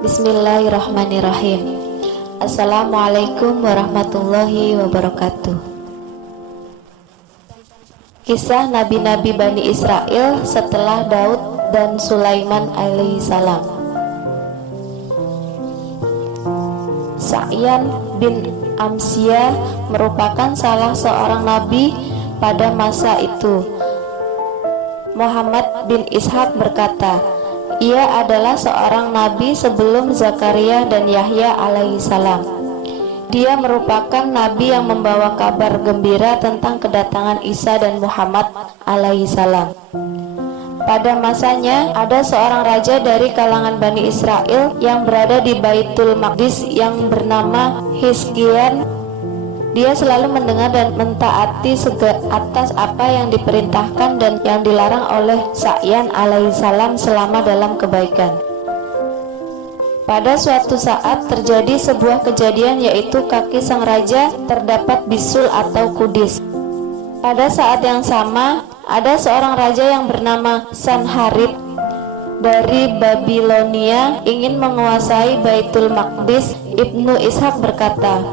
Bismillahirrahmanirrahim. Assalamualaikum warahmatullahi wabarakatuh. Kisah Nabi-Nabi Bani Israel setelah Daud dan Sulaiman alaihissalam. Sa'yan bin Amsyah merupakan salah seorang nabi pada masa itu. Muhammad bin Ishaq berkata, ia adalah seorang nabi sebelum Zakaria dan Yahya alaihissalam. Dia merupakan nabi yang membawa kabar gembira tentang kedatangan Isa dan Muhammad alaihissalam. Pada masanya ada seorang raja dari kalangan Bani Israel yang berada di Baitul Maqdis yang bernama Hizkian. Dia selalu mendengar dan mentaati atas apa yang diperintahkan dan yang dilarang oleh Sa'yan alaihissalam selama dalam kebaikan. Pada suatu saat terjadi sebuah kejadian, yaitu kaki sang raja terdapat bisul atau kudis. Pada saat yang sama ada seorang raja yang bernama Sanharib dari Babilonia ingin menguasai Baitul Maqdis. Ibnu Ishaq berkata,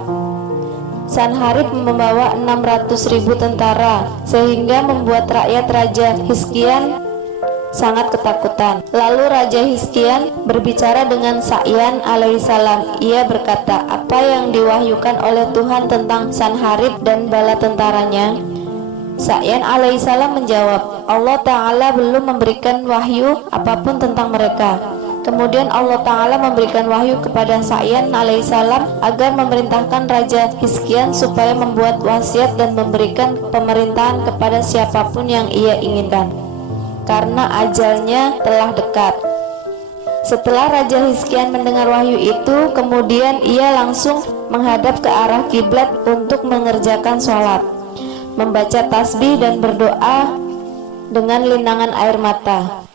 Sanharib membawa 600.000 tentara sehingga membuat rakyat Raja Hizkian sangat ketakutan. Lalu Raja Hizkian berbicara dengan Sa'yan alaihissalam. Ia berkata, apa yang diwahyukan oleh Tuhan tentang Sanharib dan bala tentaranya? Sa'yan alaihissalam menjawab, Allah Ta'ala belum memberikan wahyu apapun tentang mereka. Kemudian Allah Ta'ala memberikan wahyu kepada Sa'yan alaihissalam agar memerintahkan Raja Hizkian supaya membuat wasiat dan memberikan pemerintahan kepada siapapun yang ia inginkan, karena ajalnya telah dekat. Setelah Raja Hizkian mendengar wahyu itu, kemudian ia langsung menghadap ke arah kiblat untuk mengerjakan sholat, membaca tasbih dan berdoa dengan linangan air mata.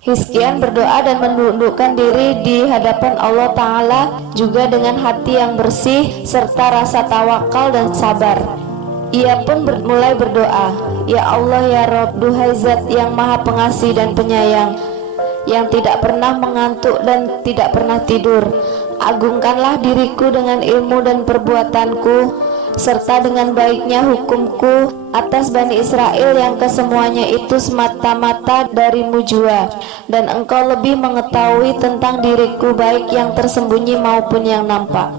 Hizkian berdoa dan menundukkan diri di hadapan Allah Ta'ala juga dengan hati yang bersih serta rasa tawakal dan sabar. Ia pun mulai berdoa, ya Allah ya Rabb, duhai Zat yang maha pengasih dan penyayang, yang tidak pernah mengantuk dan tidak pernah tidur, agungkanlah diriku dengan ilmu dan perbuatanku serta dengan baiknya hukumku atas Bani Israel yang kesemuanya itu semata-mata darimu jua, dan engkau lebih mengetahui tentang diriku baik yang tersembunyi maupun yang nampak.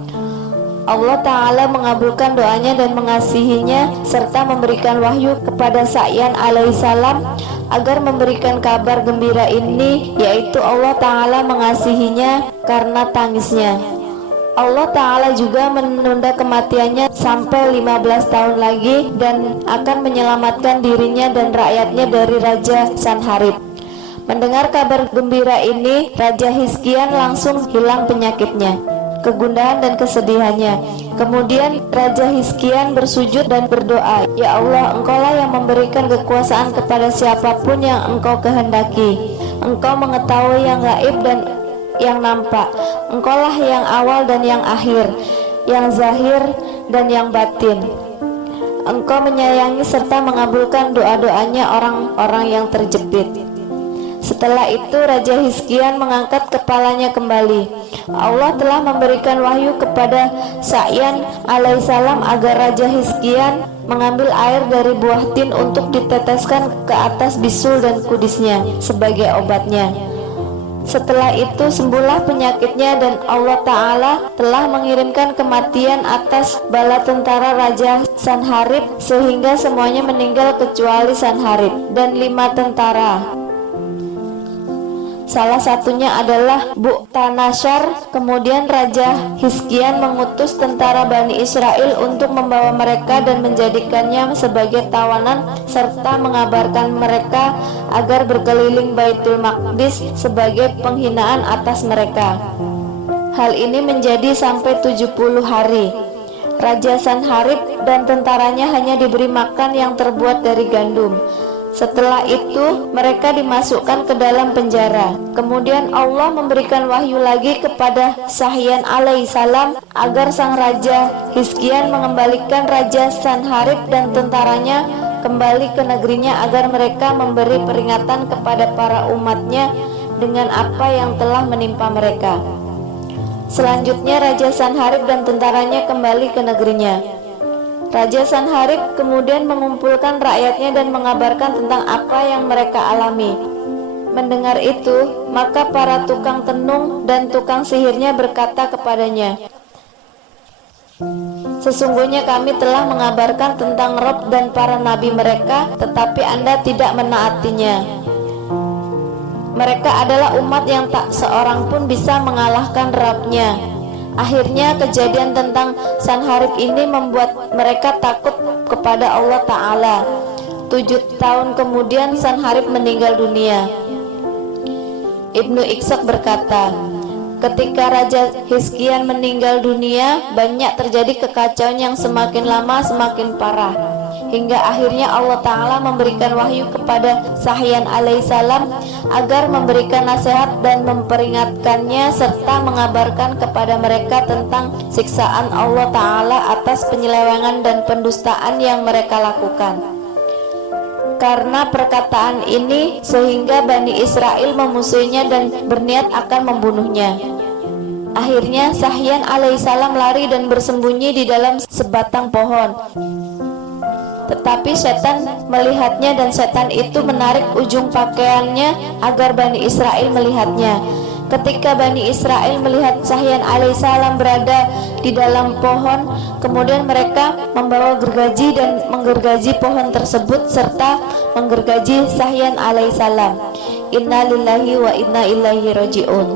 Allah Ta'ala mengabulkan doanya dan mengasihinya serta memberikan wahyu kepada Sa'yan alaihissalam agar memberikan kabar gembira ini, yaitu Allah Ta'ala mengasihinya karena tangisnya. Allah Ta'ala juga menunda kematiannya sampai 15 tahun lagi dan akan menyelamatkan dirinya dan rakyatnya dari Raja Sanharib. Mendengar kabar gembira ini, Raja Hizkian langsung hilang penyakitnya, kegundahan dan kesedihannya. Kemudian Raja Hizkian bersujud dan berdoa, ya Allah, engkaulah yang memberikan kekuasaan kepada siapapun yang engkau kehendaki. Engkau mengetahui yang gaib dan yang nampak. Engkaulah yang awal dan yang akhir, yang zahir dan yang batin. Engkau menyayangi serta mengabulkan doa-doanya orang-orang yang terjepit. Setelah itu Raja Hizkian mengangkat kepalanya kembali. Allah telah memberikan wahyu kepada Sa'yan alaihissalam agar Raja Hizkian mengambil air dari buah tin untuk diteteskan ke atas bisul dan kudisnya sebagai obatnya. Setelah itu sembuhlah penyakitnya dan Allah Ta'ala telah mengirimkan kematian atas bala tentara Raja Sanharib sehingga semuanya meninggal kecuali Sanharib dan 5 tentara. Salah satunya adalah Bu'tanashar. Kemudian Raja Hizkian mengutus tentara Bani Israel untuk membawa mereka dan menjadikannya sebagai tawanan serta mengabarkan mereka agar berkeliling Baitul Maqdis sebagai penghinaan atas mereka. Hal ini menjadi sampai 70 hari. Raja Sanharib dan tentaranya hanya diberi makan yang terbuat dari gandum. Setelah itu mereka dimasukkan ke dalam penjara. Kemudian Allah memberikan wahyu lagi kepada Sahyan alaihissalam agar sang raja Hizkian mengembalikan Raja Sanharib dan tentaranya kembali ke negerinya agar mereka memberi peringatan kepada para umatnya dengan apa yang telah menimpa mereka. Selanjutnya Raja Sanharib dan tentaranya kembali ke negerinya. Raja Sanharib kemudian mengumpulkan rakyatnya dan mengabarkan tentang apa yang mereka alami. Mendengar itu, maka para tukang tenung dan tukang sihirnya berkata kepadanya, "Sesungguhnya kami telah mengabarkan tentang Rob dan para nabi mereka, tetapi Anda tidak menaatinya. Mereka adalah umat yang tak seorang pun bisa mengalahkan Rabb-nya." Akhirnya kejadian tentang Sanharib ini membuat mereka takut kepada Allah Ta'ala. 7 tahun kemudian Sanharib meninggal dunia. Ibnu Ishaq berkata, ketika Raja Hizkian meninggal dunia, banyak terjadi kekacauan yang semakin lama semakin parah, hingga akhirnya Allah Ta'ala memberikan wahyu kepada Sahyan alaihissalam agar memberikan nasihat dan memperingatkannya serta mengabarkan kepada mereka tentang siksaan Allah Ta'ala atas penyelewengan dan pendustaan yang mereka lakukan. Karena perkataan ini sehingga Bani Israel memusuhinya dan berniat akan membunuhnya. Akhirnya Sahyan alaihissalam lari dan bersembunyi di dalam sebatang pohon. Tetapi setan melihatnya dan setan itu menarik ujung pakaiannya agar Bani Israel melihatnya. Ketika Bani Israel melihat Sahyan alaihissalam berada di dalam pohon, kemudian mereka membawa gergaji dan menggergaji pohon tersebut serta menggergaji Sahyan alaihissalam. Inna lillahi wa inna ilaihi raji'un.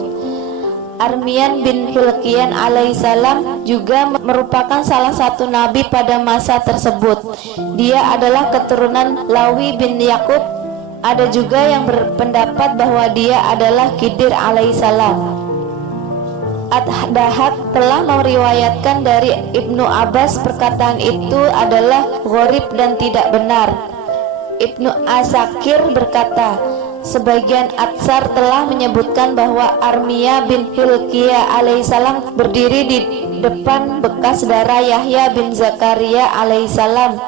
Armian bin Hilkian alaihissalam juga merupakan salah satu nabi pada masa tersebut. Dia adalah keturunan Lawi bin Yakub. Ada juga yang berpendapat bahwa dia adalah Khidir alaihissalam. Ad-Dahak telah meriwayatkan dari Ibnu Abbas perkataan itu adalah gharib dan tidak benar. Ibnu Asakir berkata, sebagian Atsar telah menyebutkan bahwa Armia bin Hilkiah alaihissalam berdiri di depan bekas darah Yahya bin Zakaria alaihissalam,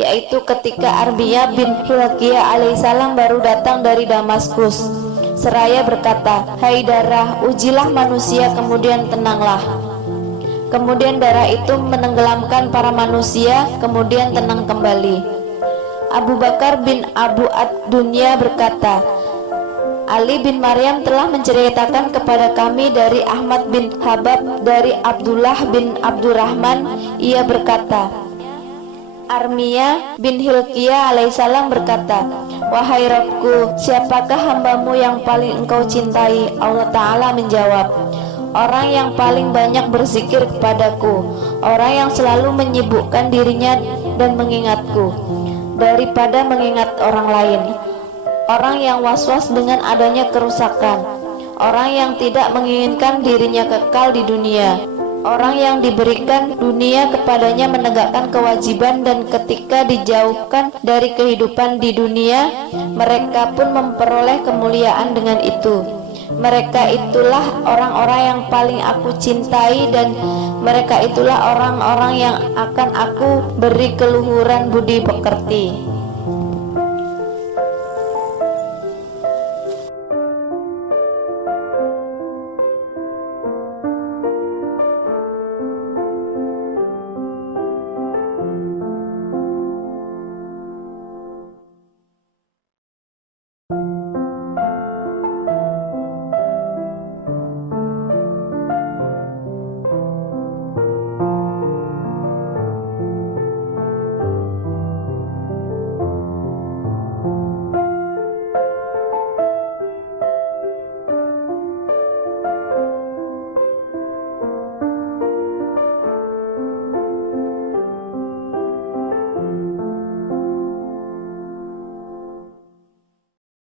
yaitu ketika Armia bin Hilkiah alaihissalam baru datang dari Damaskus. Seraya berkata, "Hai darah, ujilah manusia kemudian tenanglah." Kemudian darah itu menenggelamkan para manusia, kemudian tenang kembali. Abu Bakar bin Abu Ad-Dunya berkata, Ali bin Maryam telah menceritakan kepada kami dari Ahmad bin Habab dari Abdullah bin Abdurrahman. Ia berkata, Armia bin Hilkiah alaihissalam berkata, "Wahai Rabbku, siapakah hambamu yang paling engkau cintai?" Allah Ta'ala menjawab, "Orang yang paling banyak berzikir kepadaku, orang yang selalu menyibukkan dirinya dan mengingatku daripada mengingat orang lain, orang yang was-was dengan adanya kerusakan, orang yang tidak menginginkan dirinya kekal di dunia, orang yang diberikan dunia kepadanya menegakkan kewajiban dan ketika dijauhkan dari kehidupan di dunia, mereka pun memperoleh kemuliaan dengan itu. Mereka itulah orang-orang yang paling aku cintai dan mereka itulah orang-orang yang akan aku beri keluhuran budi pekerti."